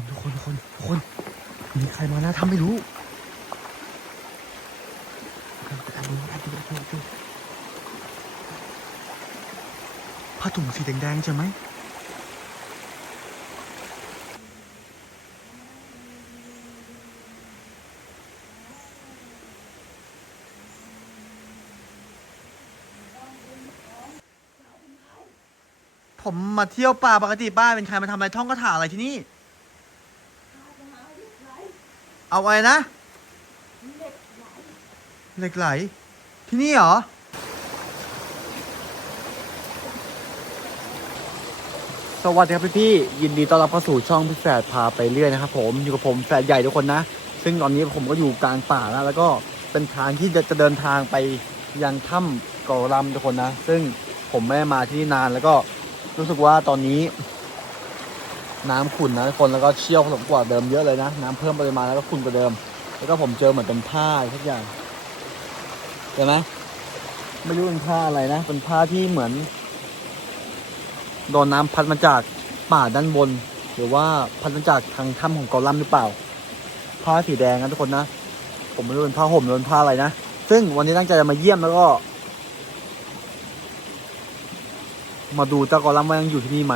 คนทุกคนทุกคนทุกคน มีใครมานะทำไม่รู้แอบดูแอบดูแอบดูผ้าถุงสีแดงๆใช่ไหมผมมาเที่ยวป่าปกติป้าเป็นใครมาทำอะไรท่องคาถาอะไรที่นี่ เอาอะไรนะ เหล็กไหล ที่นี่เหรอ สวัสดีครับพี่พี่ยินดีต้อนรับเข้าสู่ช่องพี่แฝดพาไปเรื่อยนะครับผมอยู่กับผมแฝดใหญ่ทุกคนนะ ซึ่งตอนนี้ผมก็อยู่กลางป่าแล้วแล้วก็เป็นทางที่จะจะเดินทางไปยังถ้ำกอลัมทุกคนนะ ซึ่งผมไม่ได้มาที่นี่นานแล้วก็รู้สึกว่าตอนนี้ น้ำขุ่นนะทุกคนแล้วก็เชี่ยวผสมกว่าเดิมเยอะเลยนะ น้ำเพิ่มปริมาณแล้วก็ขุ่นกว่าเดิม แล้วก็ผมเจอเหมือนเป็นผ้าทุกอย่างเห็นไหมไม่รู้เป็นผ้าอะไรนะ เป็นผ้าที่เหมือนโดนน้ำพัดมาจากป่าด้านบน หรือว่าพัดมาจากทางถ้ำของกอลัมหรือเปล่า ผ้าสีแดงนะทุกคนนะผมไม่รู้เป็นผ้าห่มหรือเป็นผ้าอะไรนะซึ่งวันนี้ตั้งใจจะมาเยี่ยมแล้วก็ มาดูเจ้ากอลัมว่ายังอยู่ที่นี่ไหม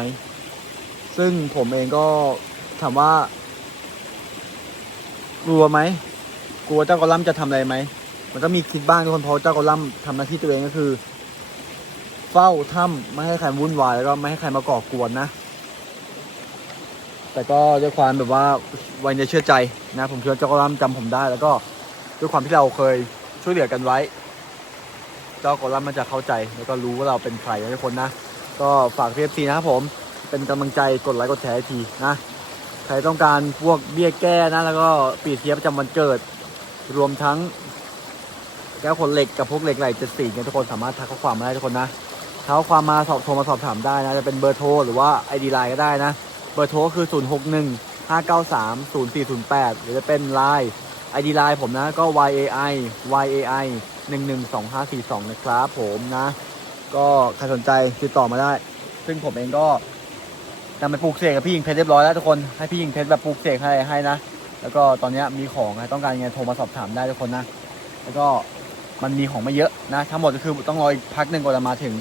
ซึ่งผมเองก็ถามว่ากลัวไหมกลัวเจ้ากอลัมจะทำอะไรไหมมันก็มีคิดบ้างทุกคนเพราะเจ้ากอลัมน์ทำหน้าที่ตัวเองก็คือ เฝ้าถ้ำไม่ให้ใครวุ่นวายแล้วก็ไม่ให้ใครมาก่อกวนนะ แต่ก็ด้วยความแบบว่าไว้ในเชื่อใจนะ ผมเชื่อเจ้ากอลัมน์จำผมได้ แล้วก็ด้วยความที่เราเคยช่วยเหลือกันไว้ เจ้ากอลัมมันจะเข้าใจแล้วก็รู้ว่าเราเป็นใครนะทุกคนนะ ก็ฝากเพีเอฟซีนะครับผม เป็นกำลังใจกดไลค์กดแชร์ทีนะใครต้องการพวกเบี้ยแก้นะแล้วก็ปีเทียประจำวันเกิด รวมทั้ง แก้วขนเหล็กกับพวกเหล็กไหลเจ็ดสีเนี่ยทุกคนสามารถทักข้อความมาได้ทุกคนนะทักข้อความมาสอบโทรมาสอบถามได้นะจะเป็นเบอร์โทรหรือว่า ID ไลน์ก็ได้นะ เบอร์โทรก็คือ 0 6 1 5 9 3 0 4 0 8 หรือจะเป็นไลน์ ID ไลน์ผมนะก็ yai yai 1 1 2 5 4 2 นะครับผมนะ ก็ใครสนใจติดต่อมาได้ ซึ่งผมเองก็ นำไปปลูกเสกกับพี่หญิงเพชรเรียบร้อยแล้วทุกคนให้พี่หญิงเพชรแบบปลูกเสกให้ให้นะ แล้วก็ตอนนี้มีของต้องการยังไงโทรมาสอบถามได้ทุกคนนะ แล้วก็มันมีของไม่เยอะนะ ทั้งหมดก็คือต้องรออีกพักหนึ่งกว่าจะมาถึง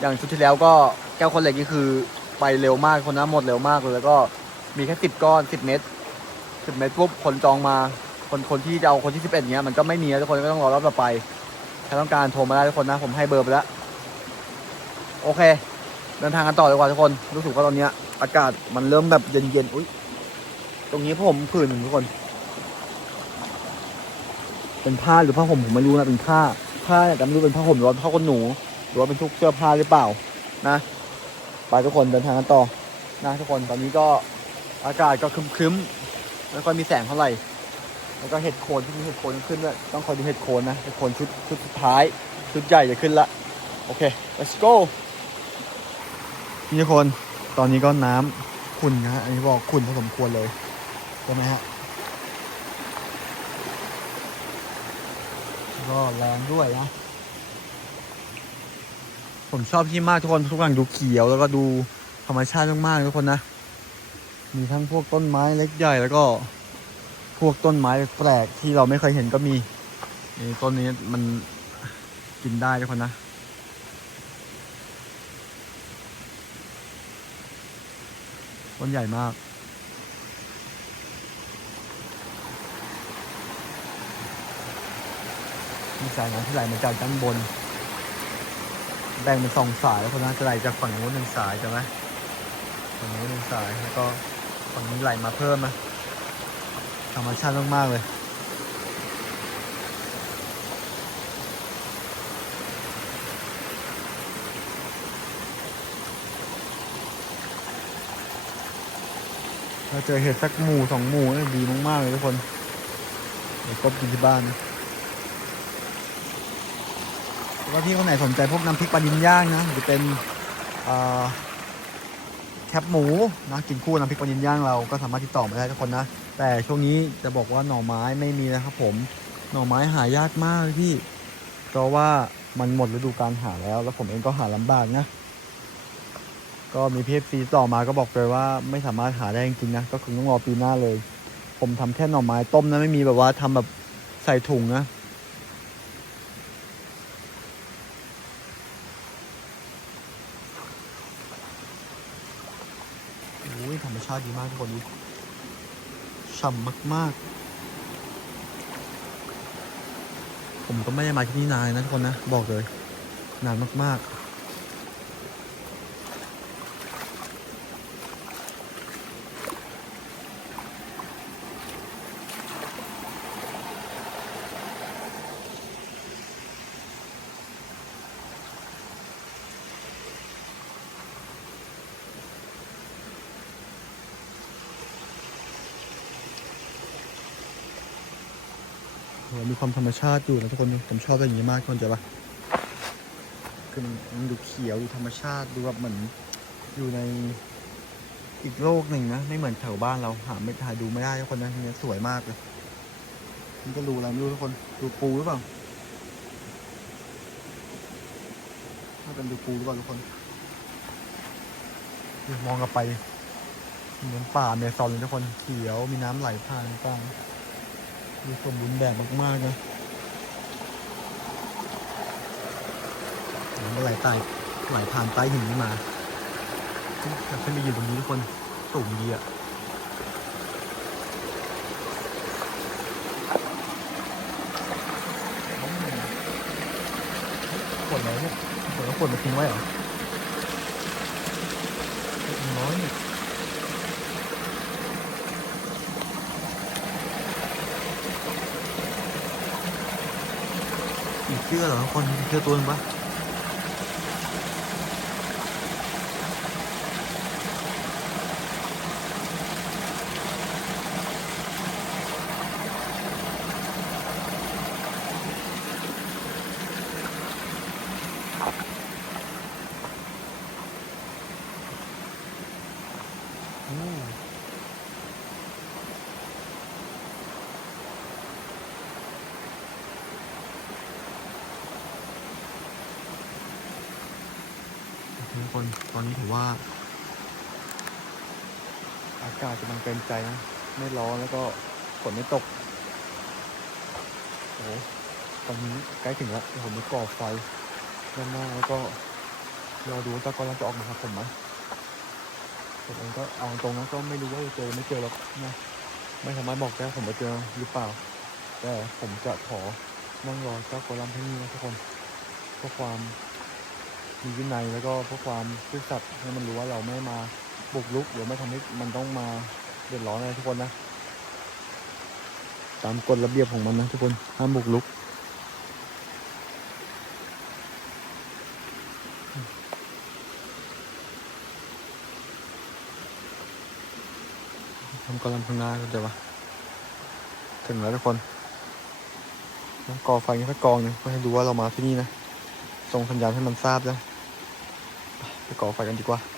อย่างชุดที่แล้วก็แก้วคนเหล็กนี่คือไปเร็วมากคนนะหมดเร็วมากเลยแล้วก็มีแค่สิบก้อนสิบเม็ดสิบเม็ดปุ๊บคนจองมาคนคนที่จะเอาคนที่สิบเอ็ดเนี้ยมันก็ไม่มีแล้วทุกคนก็ต้องรอรอบต่อไปถ้าต้องการโทรมาได้ทุกคนนะผมให้เบอร์ไปแล้วโอเค เดินทางกันต่อดีกว่าทุกคน รู้สึกว่าตอนนี้อากาศมันเริ่มแบบเย็นๆ อุ้ย ตรงนี้ผมผืนหนึ่งทุกคน เป็นผ้าหรือผ้าห่มผมไม่รู้นะ เป็นผ้า ผ้าแต่ไม่รู้เป็นผ้าห่มหรือว่าผ้าขนหนู หรือว่าเป็นทุกเสื้อผ้าหรือเปล่า นะ ไปทุกคนเดินทางกันต่อ นะทุกคน ตอนนี้ก็อากาศก็ครึ้มๆ ไม่ค่อยมีแสงเท่าไหร่ แล้วก็เห็ดโคนที่มีเห็ดโคนขึ้นด้วย ต้องคอยดูเห็ดโคนนะ เห็ดโคนชุดชุดสุดท้าย ชุดใหญ่จะขึ้นละ โอเค let's go นี่ทุกคนตอนนี้ก็น้ำขุ่นนะฮะอันนี้บอกขุ่นพอสมควรเลยใช่ไหมฮะก็แรงด้วยนะ ผมชอบที่มากทุกคนทุกอย่างดูเขียวแล้วก็ดูธรรมชาติมากๆทุกคนนะ มีทั้งพวกต้นไม้เล็กใหญ่แล้วก็พวกต้นไม้แปลกที่เราไม่เคยเห็นก็มีนี่ต้นนี้มันกินได้ทุกคนนะ ต้นใหญ่มากมีสายน้ำที่ไหลมาจากด้านบน แบ่งเป็นสองสายแล้วคนนั้นจะไหลจากฝั่งนู้นหนึ่งสายใช่ไหมฝั่งนู้นหนึ่งสายแล้วก็ฝั่งนี้ไหลมาเพิ่มนะธรรมชาติมากๆเลย ถ้าเจอเห็ดสักหมู่สองหมู่นี่ดีมากๆเลยทุกคนเดี๋ยวต้มกินที่บ้านนะแล้วก็พี่คนไหนสนใจพวกน้ำพริกปลาดินย่างนะหรือเป็นแคปหมูนะกินคู่น้ำพริกปลาดินย่างเราก็สามารถติดต่อมาได้ทุกคนนะ แต่ช่วงนี้จะบอกว่าหน่อไม้ไม่มีนะครับผมหน่อไม้หายากมากเลยพี่เพราะว่ามันหมดฤดูการหาแล้ว แล้วผมเองก็หาลำบากนะ ก็มีพีเอฟซีต่อมาก็บอกเลยว่าไม่สามารถหาได้จริงๆนะ ก็คือต้องรอปีหน้าเลย ผมทำแค่หน่อไม้ต้มนะไม่มีแบบว่าทำแบบใส่ถุงนะโอ้ยธรรมชาติดีมากทุกคนดูฉ่ำมาก ๆ ผมก็ไม่ได้มาที่นี่นานนะทุกคนนะ บอกเลย นานมาก ๆ ความธรรมชาติอยู่นะทุกคนผมชอบแบบนี้มากคนจะปะคือมันดูเขียวดูธรรมชาติดูแบบเหมือนอยู่ในอีกโลกหนึ่งนะไม่เหมือนแถวบ้านเราหาไม่หาดูไม่ได้ทุกคนนะทีนี้สวยมากเลยนี่ก็รูอะไรไม่รู้ทุกคนดูปูหรือเปล่าถ้าเป็นดูปูหรือเปล่าทุกคนมองกลับไปเหมือนป่าเมซอนเลยทุกคนเขียวมีน้ำไหลผ่านกลาง มีสมบูรณ์แบบมากๆนะน้ำมันไหลใต้ไหลผ่านใต้หินนี่มาอยากขึ้นไปอยู่ตรงนี้ทุกคนสูงดีอะขวดอะไรเนี่ยขวดแล้วขวดมาทิ้งไว้เหรอน้อยเนี่ย ผีเสื้อเหรอคนเสื้อตัวหนึงปะโอ้ ทุกคนตอนนี้ถือว่า อากาศกำลังเป็นใจนะ ไม่ร้อนแล้วก็ฝนไม่ตกโอ้ตอนนี้ใกล้ถึงแล้วผมจะก่อไฟด้านหน้าแล้วก็รอดูว่าเจ้าก้อนจะออกมาครับผมไหมผมเองก็เอาตรงนะก็ไม่รู้ว่าจะเจอไม่เจอหรอกนะไม่สามารถบอกได้ผมจะเจอหรือเปล่า แต่ผมจะขอนั่งรอเจ้าโกลัมที่นี่นะทุกคนเพื่อความ มีวินัยแล้วก็เพื่อความซื่อสัตย์ให้มันรู้ว่าเราไม่มาบุกรุกหรือไม่ทำให้มันต้องมาเดือดร้อนอะไรทุกคนนะ ตามกฎระเบียบของมันนะทุกคนห้ามบุกรุกทำกำลังข้างหน้าก็จะวะถึงแล้วทุกคนต้องก่อไฟสักกองหนึงเพื่อให้รู้ว่าเรามาที่นี่นะ ส่งสัญญาณให้มันทราบแล้วไปก่อไฟกันดีกว่า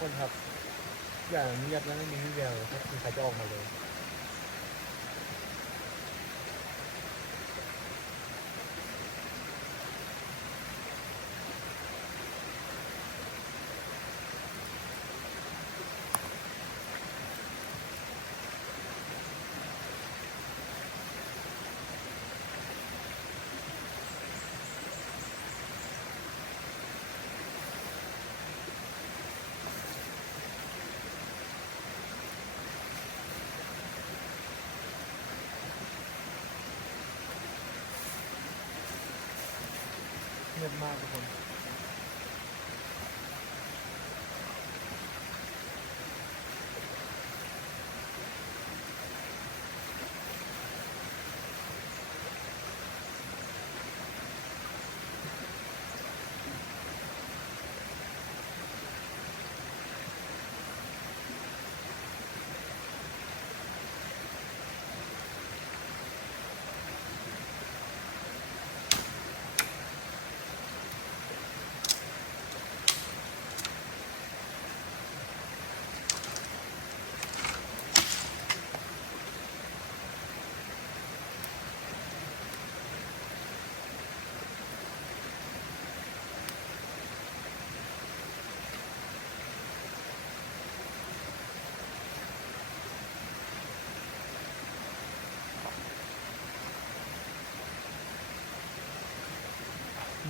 คนครับ อย่างเงียบแล้วไม่มีวี่แววครับมีใครจะออกมาเลย เงียบมากทุกคน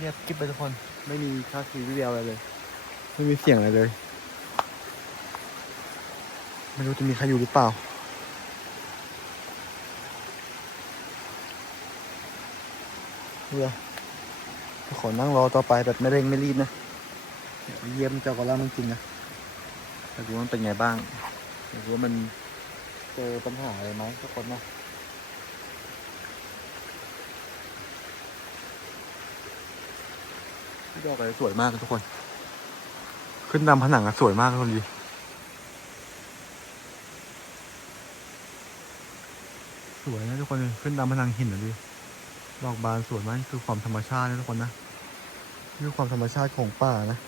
เงียบกิ๊บไปทุกคน ไม่มีท่าทีวิแววอะไรเลย ไม่มีเสียงอะไรเลย ไม่รู้จะมีใครอยู่หรือเปล่า เรือขอนั่งรอต่อไปแบบไม่เร่งไม่รีบนะเดี๋ยวไปเยี่ยมเจ้ากอล่ามันจริงนะอยากรู้ว่ามันเป็นไงบ้างอยากรู้ว่ามันเจอปัญหาอะไรไหมทุกคนนะ ดอกอะไรสวยมากทุกคน ขึ้นตามผนังอะสวยมากทุกคนดีสวยนะทุกคนขึ้นตามผนังหินอะดิดอกบานสวยมากคือความธรรมชาตินะทุกคนนะคือความธรรมชาติของป่านะ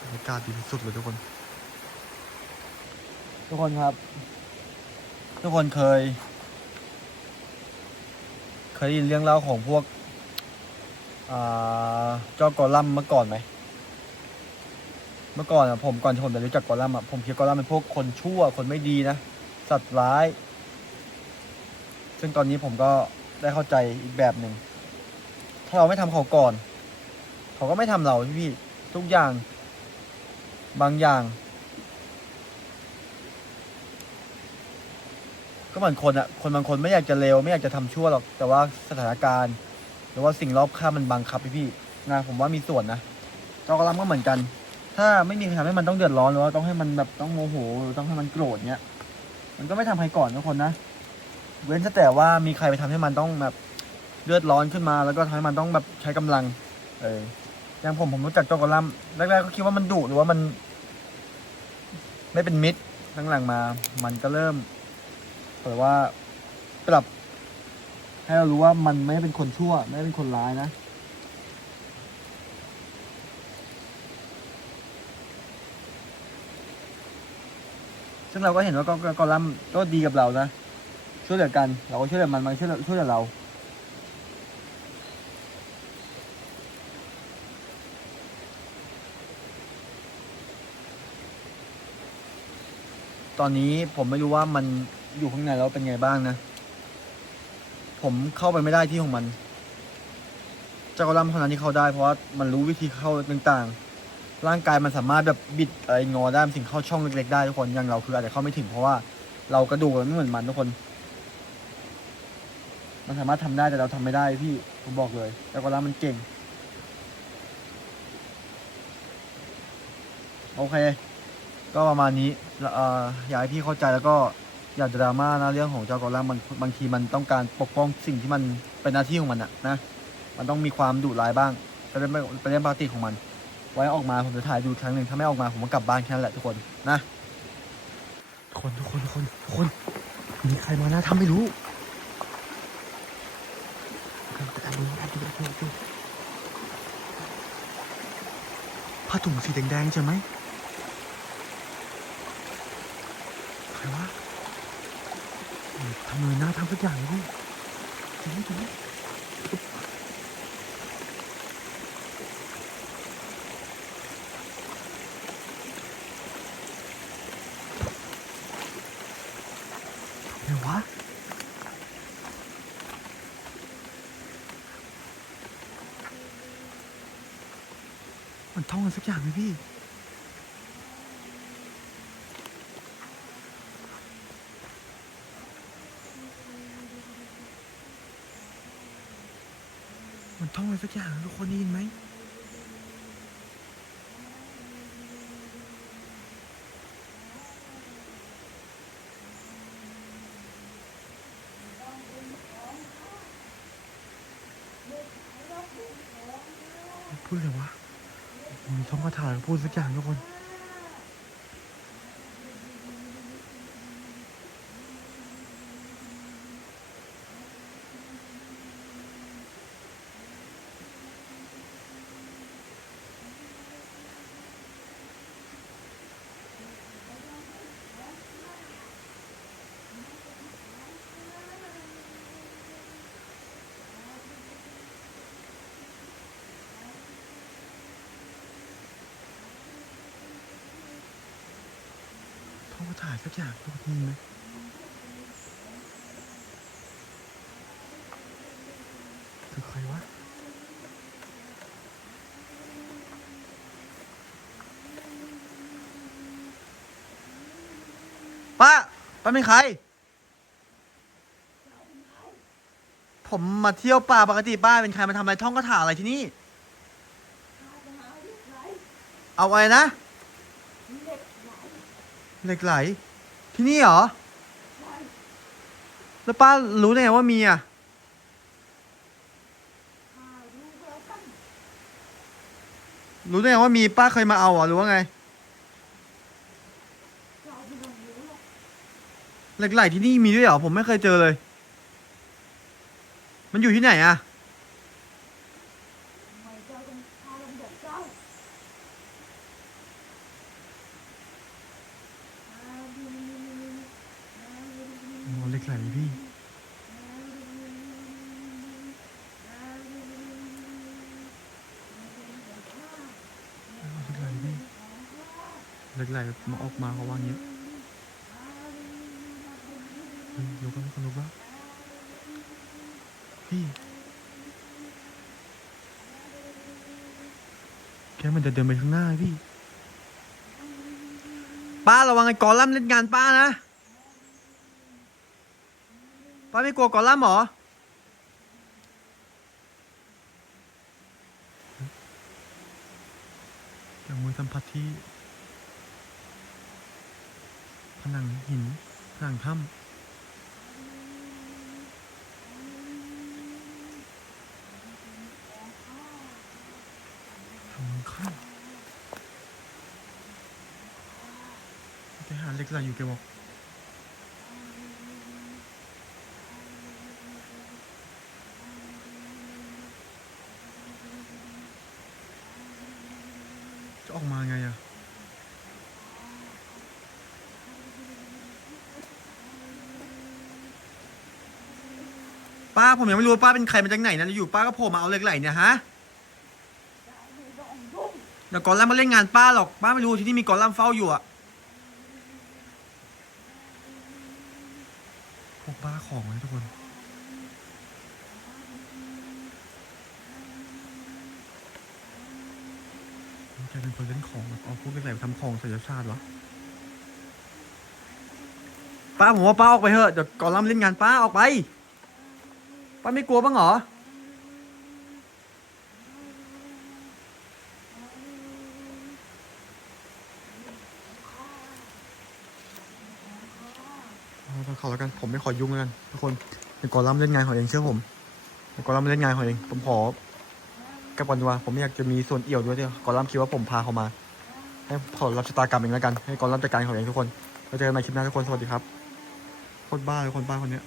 บรรยากาศดีที่สุดเลยทุกคน ทุกคนครับ ทุกคนเคย เคยได้ยินเรื่องเล่าของพวกเจ้ากอลัมเมื่อก่อนไหม เมื่อก่อนอะผมก่อนที่ผมจะรู้จักกอลัมอะผมคิดกอลัมเป็นพวกคนชั่วคนไม่ดีนะ สัตว์ร้าย ซึ่งตอนนี้ผมก็ได้เข้าใจอีกแบบหนึ่ง ถ้าเราไม่ทำเขาก่อน เขาก็ไม่ทำเราพี่ๆทุกอย่าง บางอย่าง ก็เหมือนคนอะคนบางคนไม่อยากจะเลวไม่อยากจะทำชั่วหรอก แต่ว่าสถานการณ์ หรือว่าสิ่งรอบข้างมันบังคับพี่พี่ๆนะผมว่ามีส่วนนะจ้ากระลำก็เหมือนกัน ถ้าไม่มีใครทำให้มันต้องเดือดร้อนหรือว่าต้องให้มันแบบต้องโมโหหรือต้องให้มันโกรธเนี้ย มันก็ไม่ทำใครก่อนทุกคนนะ เว้นแต่ว่ามีใครไปทำให้มันต้องแบบเลือดร้อนขึ้นมา แล้วก็ทำให้มันต้องแบบใช้กำลัง เอออย่างผมผมรู้จักจ้ากระลำแรกๆก็คิดว่ามันดุหรือว่ามัน ไม่เป็นมิตรหลังๆมา มันก็เริ่ม หรือว่าปรับ ให้เรารู้ว่ามันไม่เป็นคนชั่ว ไม่เป็นคนร้ายนะ ซึ่งเราก็เห็นว่าก็ก็กอลัมก็ดีกับเรานะช่วยเหลือกัน เราก็ช่วยเหลือมันมันช่วยเหลือช่วยเหลือเราตอนนี้ผมไม่รู้ว่ามัน อยู่ข้างในแล้วเป็นไงบ้างนะ ผมเข้าไปไม่ได้ที่ของมัน เจ้ากระลำเท่านั้นที่เข้าได้เพราะว่ามันรู้วิธีเข้าต่างๆ ร่างกายมันสามารถแบบบิดอะไรงอได้มันถึงเข้าช่องเล็กๆได้ทุกคนอย่างเราคืออาจจะเข้าไม่ถึงเพราะว่าเรากระดูกเราไม่เหมือนมันทุกคน มันสามารถทำได้แต่เราทำไม่ได้พี่ผมบอกเลยเจ้ากระลำมันเก่งโอเค ก็ประมาณนี้อ่ออยากให้พี่เข้าใจแล้วก็ อย่าดราม่านะเรื่องของเจ้ากอลัมน์มันบางทีมันต้องการปกป้องสิ่งที่มันเป็นหน้าที่ของมันอะนะมันต้องมีความดุร้ายบ้างเป็นเรื่องเป็นเรื่องปกติของมัน ไว้ออกมาผมจะถ่ายดูครั้งหนึ่งถ้าไม่ออกมาผมก็กลับบ้านแค่นั้นแหละทุกคนนะทุกคนทุกคนทุกคนทุกคนมีใครมาหน้าทำไม่รู้ผ้าถุงสีแดงๆใช่ไหมใครวะเฮ้ย ทำทำสักอย่างเลยพี่ตรงนี้ตรงนี้ปึ๊บทำไงวะมันท่องอะไรสักอย่างเลยพี่ องอะไรสักอย่างทุกคนได้ยินไหมพูดเลยวะมีท้องกระถางพูดสักอย่างทุกคน ท่องคาถาสักอย่างทุกคนได้ไหมคือใครวะป้าป้าเป็นใคร ผมมาเที่ยวป่าปกติป้าเป็นใครมาทำอะไรท่องคาถาอะไรที่นี่ เอาอะไรนะ เหล็กไหล ที่นี่เหรอ แล้วป้ารู้ได้ไงว่ามีอะ รู้ได้ไงว่ามีป้าเคยมาเอาเหรอหรือว่าไง เหล็กไหลที่นี่มีด้วยเหรอ ผมไม่เคยเจอเลย มันอยู่ที่ไหนอะ โอ้เหล็กไหลพี่ เหล็กไหลพี่เหล็ก ไหลมาออกมาเขาว่างี้เฮ้ยลุกแล้วลุกแล้วลุกแล้วพี่แกมันจะเดินไปข้างหน้าพี่ ป้าระวังไอ้กอลัมเล่นงานป้านะ ป้าไม่กลัวกอลัมหรออย่างมือสัมผัสที่ ผนังหินหลังถ้ำทำข้าไปหาเหล็กไหลอยู่แกบอก จะออกมาไงอะป้า ผมยังไม่รู้ว่าป้าเป็นใครมาจากไหนนะอยู่ป้าก็โผล่มาเอาเหล็กไหลเนี่ยฮะเดี๋ยวกอลัมมาเล่นงานป้าหรอกป้าไม่รู้ที่นี่มีกอลัมเฝ้าอยู่อะพวกป้าของนะทุกคน แกเป็นคนเล่นของแบบเอาพวกเหล็กไหลไปทำของศิลปศาสตร์วะป้าผมว่าป้าออกไปเถอะเดี๋ยวกอลัมเล่นงานป้าออกไป ป้าไม่กลัวบ้างเหรอ เอาไปขอแล้วกัน ผมไม่ขอยุ่งแล้วกันทุกคนเดี๋ยวกอลัมน์เล่นงานของเองเชื่อผมเดี๋ยวกอลัมน์เล่นงานของเอง ผมขอกลับก่อนดีกว่า ผมไม่อยากจะมีส่วนเอี่ยวด้วยเดียวกอลัมน์คิดว่าผมพาเขามา ให้ขารับชะตากรรมเองแล้วกัน ให้กอลัมน์จัดการของเองทุกคนแล้วเจอกันใหม่คลิปหน้าทุกคน สวัสดีครับ โคตรบ้าเลยคนบ้าคนเนี้ย